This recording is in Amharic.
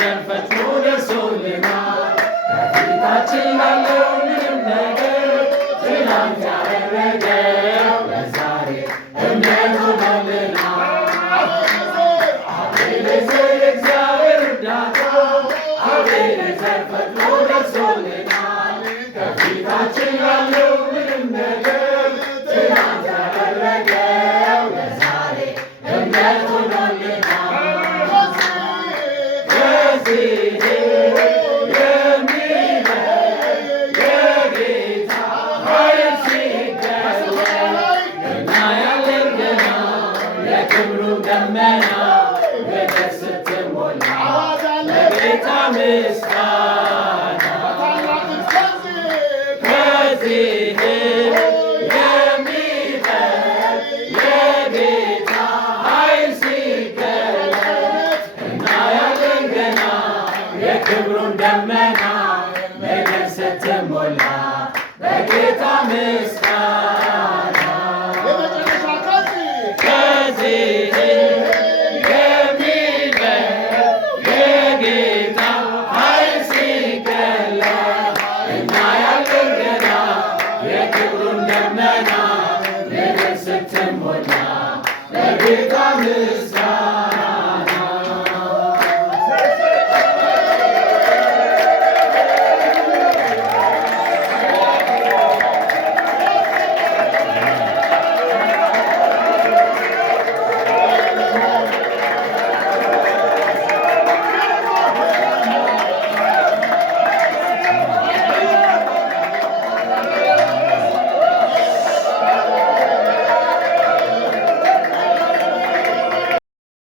ዘር ፈጥኖ ደርሶልናል። ከፊታችን ላለው ምንም ነገር ትናንት ያደረገው ለዛሬ እምነት ሆኖልናል። አቤኔዘር የእግዚአብሔር እርዳታ አቤኔዘር ፈጥኖ ደርሶልናል። ከፊታችን ላለው ምንም ነገር ትናንት ያደረገው ለዛሬ እምነት ሆኖልናል። ከዚህ የሚበልጥ የጌታ ኃይል ሲገለጥ እናያለን ገና የክብሩ ደመና ምድር ስትሞላ ለጌታ ምስጋና። ከዚህ የሚበልጥ የጌታ ኃይል ሲገለጥ እናያለን ገና የክብሩን ደመና ምድር ስትሞላ ለጌታ ምስጋና። ከዚህ የሚበልጥ የጌታ ኃይል ሲገለጥ እናያለን ገና የክብሩን ደመና ምድር ስትሞላ ለጌታ ምስጋና።